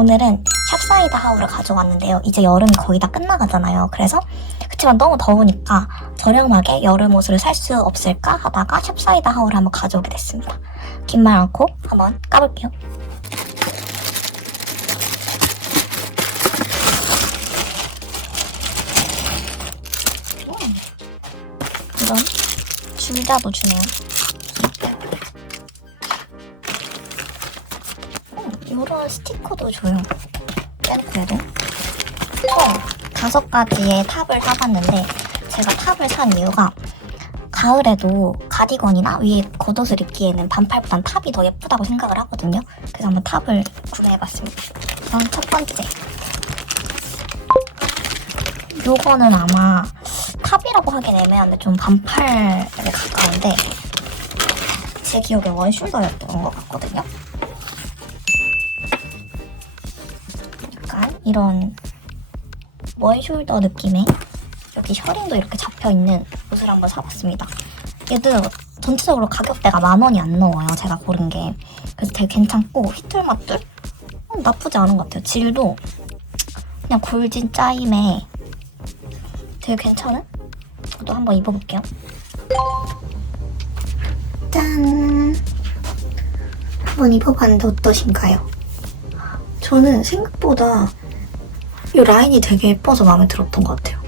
오늘은 샵사이드 하울을 가져왔는데요. 이제 여름이 거의 다 끝나가잖아요. 그래서 그치만 너무 더우니까 저렴하게 여름 옷을 살 수 없을까 하다가 샵사이드 하울을 한번 가져오게 됐습니다. 긴 말 않고 한번 까볼게요. 음, 이런 줄자도 주네요 스티커도 줘요. 셀프에도. 총 다섯 가지의 탑을 사봤는데 제가 탑을 산 이유가 가을에도 가디건이나 위에 겉옷을 입기에는 반팔보단 탑이 더 예쁘다고 생각을 하거든요. 그래서 한번 탑을 구매해봤습니다. 우선 첫 번째. 요거는 아마 탑이라고 하긴 애매한데 좀 반팔에 가까운데 제 기억에 원숄더였던 것 같거든요. 이런 원숄더 느낌의 여기 셔링도 이렇게 잡혀있는 옷을 한번 사봤습니다. 얘도 전체적으로 가격대가 만 원이 안 넘어요. 제가 고른 게. 그래서 되게 괜찮고 휘툴마툴? 음, 나쁘지 않은 것 같아요. 질도 그냥 굴진 짜임에 되게 괜찮은? 저도 한번 입어볼게요. 짠! 한번 입어봤는데 어떠신가요? 저는 생각보다 이 라인이 되게 예뻐서 마음에 들었던 것 같아요.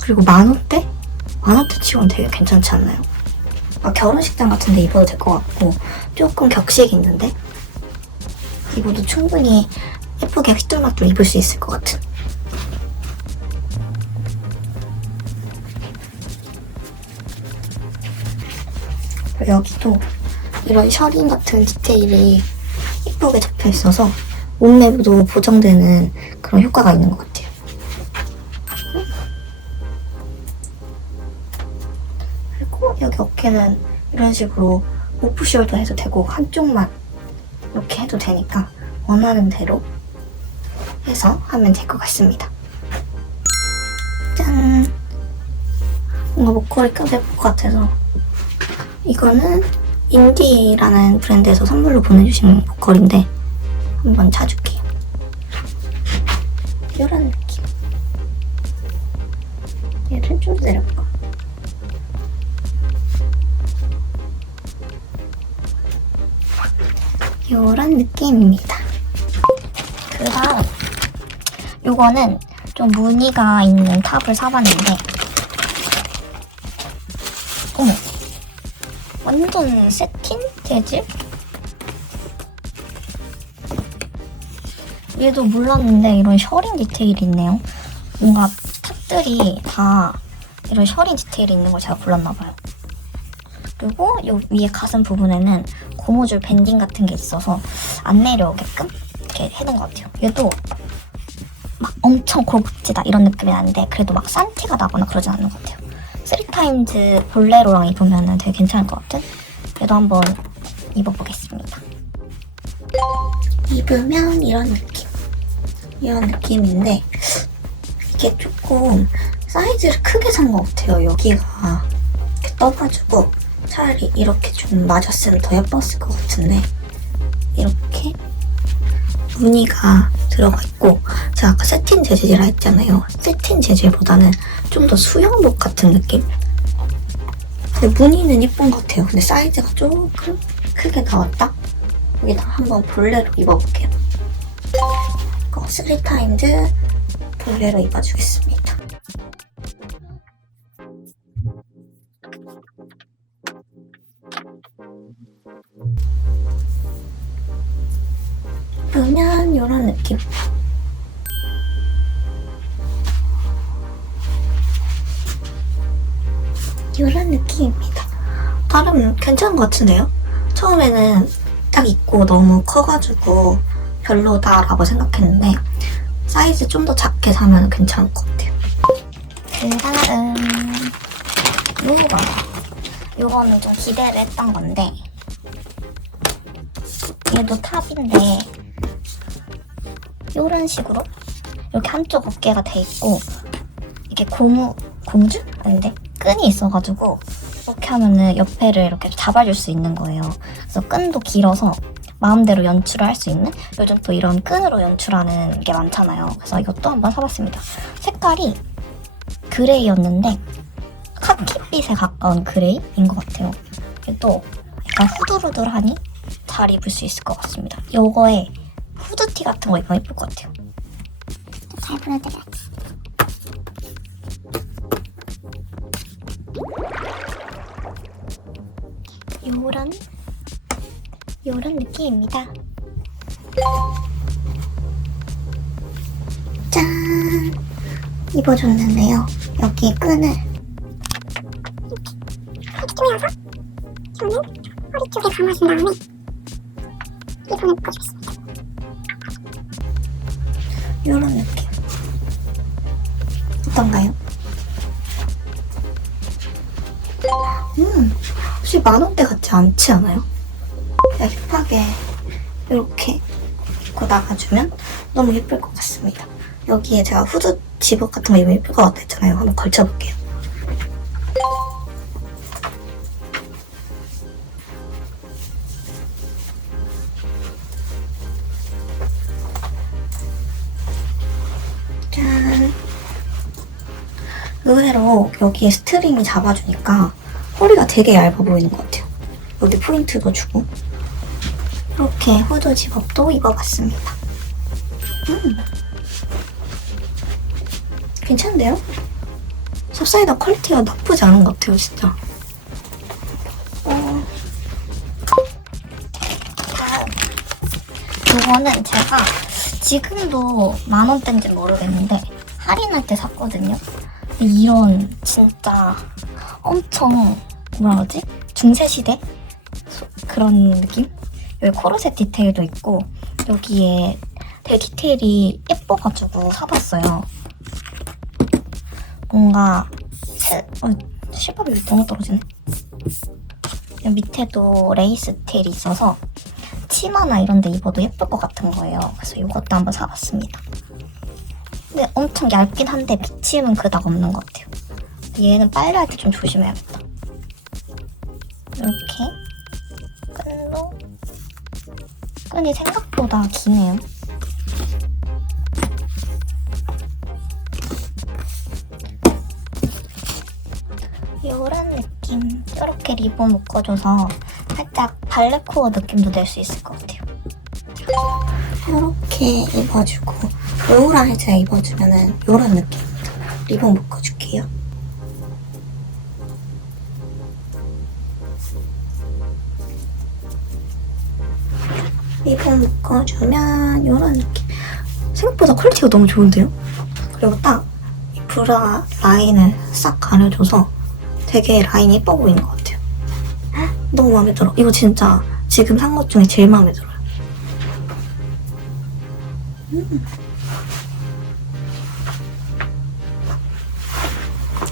그리고 만원대? 만원대 치고는 되게 괜찮지 않나요? 막 결혼식장 같은 데 입어도 될 것 같고 조금 격식 있는데 입어도 충분히 예쁘게 휘뚤마뚤 입을 수 있을 것 같은 여기도 이런 셔링 같은 디테일이 예쁘게 잡혀 있어서 옷 내부도 보정되는 그런 효과가 있는 것 같아요. 식으로 오프숄더 해도 되고 한쪽만 이렇게 해도 되니까 원하는 대로 해서 하면 될 것 같습니다. 짠! 뭔가 목걸이 예쁠 것 같아서 이거는 인디라는 브랜드에서 선물로 보내주신 목걸이인데 한번 차줄게요. 이런 느낌입니다. 그 다음, 요거는 좀 무늬가 있는 탑을 사봤는데, 어머, 완전 세틴 재질? 얘도 몰랐는데 이런 셔링 디테일이 있네요. 뭔가 탑들이 다 이런 셔링 디테일이 있는 걸 제가 골랐나봐요. 그리고 요 위에 가슴 부분에는 고무줄 밴딩 같은 게 있어서 안 내려오게끔 이렇게 해놓은 것 같아요. 얘도 막 엄청 고급지다 이런 느낌이 나는데 그래도 막 산티가 나거나 그러진 않는 것 같아요. 쓰리타임즈 볼레로랑 입으면 되게 괜찮을 것 같은? 얘도 한번 입어보겠습니다. 입으면 이런 느낌. 이런 느낌인데 이게 조금 사이즈를 크게 산 것 같아요. 여기가 이렇게 떠가지고 차라리 이렇게 좀 맞았으면 더 예뻤을 것 같은데 이렇게 무늬가 들어가 있고 제가 아까 세틴 재질이라 했잖아요. 세틴 재질보다는 좀 더 수영복 같은 느낌? 근데 무늬는 예쁜 것 같아요. 근데 사이즈가 조금 크게 나왔다? 여기다 한번 볼레로 입어볼게요. 이거 쓰리타임즈 볼레로 입어주겠습니다. 보면 이런 느낌. 이런 느낌입니다. 나름 괜찮은 것 같은데요? 처음에는 딱 입고 너무 커가지고 별로다라고 생각했는데 사이즈 좀 더 작게 사면 괜찮을 것 같아요. 그 다음 이거 요거는 좀 기대를 했던 건데 얘도 탑인데 요런 식으로 이렇게 한쪽 어깨가 돼 있고 이게 고무 고무줄? 아닌데 끈이 있어가지고 이렇게 하면은 옆에를 이렇게 잡아줄 수 있는 거예요. 그래서 끈도 길어서 마음대로 연출을 할 수 있는 요즘 또 이런 끈으로 연출하는 게 많잖아요. 그래서 이것도 한번 사봤습니다. 색깔이 그레이였는데 카키빛에 가까운 그레이인 것 같아요. 또 약간 후들후들하니 잘 입을 수 있을 것 같습니다. 요거에 후드티 같은 거 입으면 예쁠 것 같아요. 잘 보여드려야지. 요런 요런 느낌입니다. 짠! 입어줬는데요. 여기 끈을 이쪽에서 저는 허리 쪽에 감아준 다음에 이번에 묶어주겠습 요런 느낌. 어떤가요? 음, 혹시 만원대 같지 않지 않아요? 그냥 힙하게 이렇게 입고 나가주면 너무 예쁠 것 같습니다. 여기에 제가 후드 집업 같은 거 입으면 예쁠 것 같다 했잖아요. 한번 걸쳐볼게요. 의외로 여기에 스트링이 잡아주니까 허리가 되게 얇아 보이는 것 같아요. 여기 포인트도 주고. 이렇게 후드 집업도 입어봤습니다. 음. 괜찮은데요? 섭사이다 퀄리티가 나쁘지 않은 것 같아요, 진짜. 어. 이거는 제가 지금도 만 원대인지 모르겠는데 할인할 때 샀거든요. 이런 진짜 엄청 뭐라 그러지? 중세 시대 소- 그런 느낌? 여기 코르셋 디테일도 있고 여기에 되게 디테일이 예뻐가지고 사봤어요. 뭔가 세, 어, 실밥이 너무 떨어지네. 밑에도 레이스 디테일이 있어서 치마나 이런 데 입어도 예쁠 것 같은 거예요. 그래서 이것도 한번 사봤습니다. 엄청 얇긴 한데 비침은 그닥 없는 것 같아요. 얘는 빨래할 때 좀 조심해야겠다. 이렇게 끈도 끈이 생각보다 기네요. 이런 느낌 이렇게 리본 묶어줘서 살짝 발레코어 느낌도 낼 수 있을 것 같아요. 이렇게 입어주고 요랑 해제 입어주면은 요런 느낌입니다. 리본 묶어줄게요. 리본 묶어주면 요런 느낌. 생각보다 퀄리티가 너무 좋은데요? 그리고 딱 이 브라 라인을 싹 가려줘서 되게 라인이 예뻐 보이는 것 같아요. 헉, 너무 마음에 들어. 이거 진짜 지금 산 것 중에 제일 마음에 들어요. 음.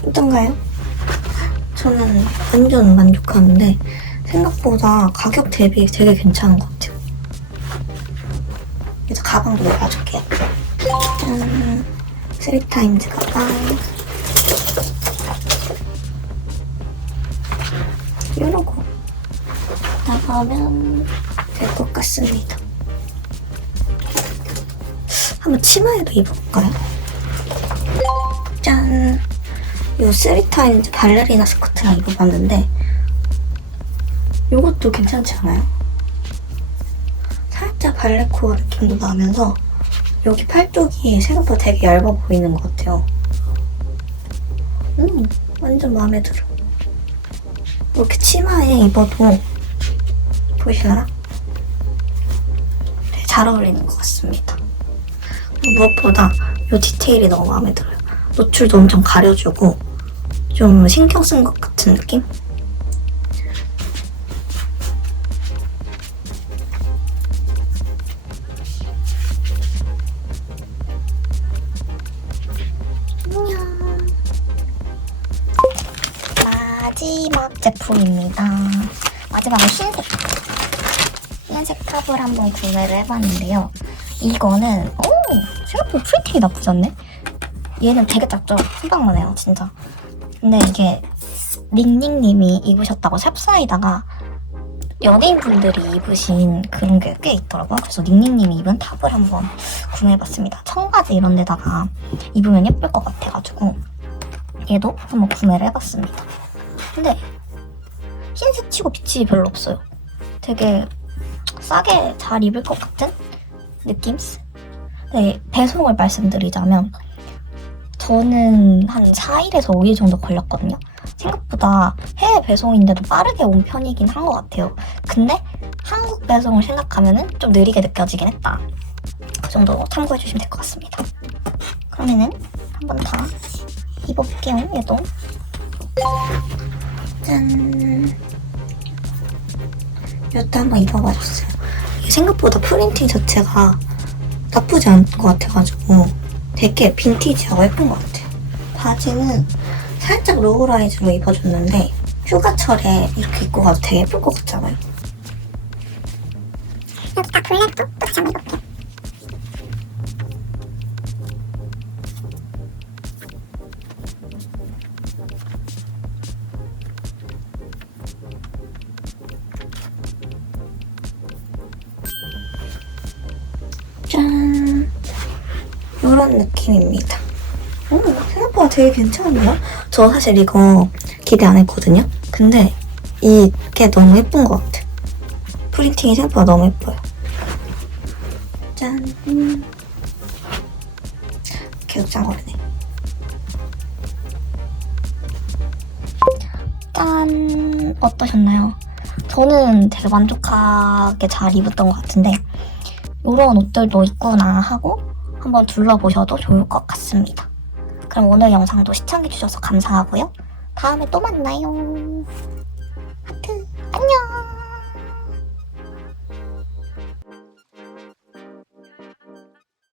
어떤가요? 저는 완전 만족하는데 생각보다 가격 대비 되게 괜찮은 것 같아요. 그래서 가방도 넣어줄게요. 짠. 쓰리타임즈 가방. 이러고 나가면 될 것 같습니다. 한번 치마에도 입어볼까요? 이 쓰리타임즈 발레리나 스커트랑 입어봤는데 이것도 괜찮지 않아요? 살짝 발레코어 느낌도 나면서 여기 팔 쪽이 생각보다 되게 얇아 보이는 것 같아요. 음, 완전 마음에 들어. 이렇게 치마에 입어도 보이시나요? 되게 잘 어울리는 것 같습니다. 무엇보다 이 디테일이 너무 마음에 들어요. 노출도 엄청 가려주고 좀 신경 쓴 것 같은 느낌? 마지막 제품입니다. 마지막은 흰색. 흰색 탑을 한번 구매를 해봤는데요. 이거는 오 생각보다 프리팅이 나쁘지 않네. 얘는 되게 작죠. 금방만 해요 진짜. 근데 이게 닝닝님이 입으셨다고 샵사이다가 연예인분들이 입으신 그런 게 꽤 있더라고요. 그래서 닝닝님이 입은 탑을 한번 구매해봤습니다. 청바지 이런 데다가 입으면 예쁠 것 같아가지고 얘도 한번 구매를 해봤습니다. 근데 흰색 치고 빛이 별로 없어요. 되게 싸게 잘 입을 것 같은 느낌? 네, 배송을 말씀드리자면 저는 한 4일에서 5일 정도 걸렸거든요. 생각보다 해외 배송인데도 빠르게 온 편이긴 한 것 같아요. 근데 한국 배송을 생각하면은 좀 느리게 느껴지긴 했다. 그 정도 참고해 주시면 될 것 같습니다. 그러면은 한번더 입어볼게요, 얘도. 짠. 이것도 한번 입어봐줬어요. 이게 생각보다 프린팅 자체가 나쁘지 않은 것 같아가지고 되게 빈티지하고 예쁜 것 같아요. 바지는 살짝 로우라이즈로 입어줬는데 휴가철에 이렇게 입고 가도 되게 예쁠 것 같잖아요. 여기다 블랙도 똑같이 한번 입어볼게요. 이런 느낌입니다. 오, 생각보다 되게 괜찮은데요? 저 사실 이거 기대 안 했거든요? 근데 이게 너무 예쁜 것 같아. 프린팅이 생각보다 너무 예뻐요. 짠. 짱거리네. 짠. 어떠셨나요? 저는 되게 만족하게 잘 입었던 것 같은데 이런 옷들도 있구나 하고 한번 둘러보셔도 좋을 것 같습니다. 그럼 오늘 영상도 시청해주셔서 감사하고요. 다음에 또 만나요. 하트, 안녕!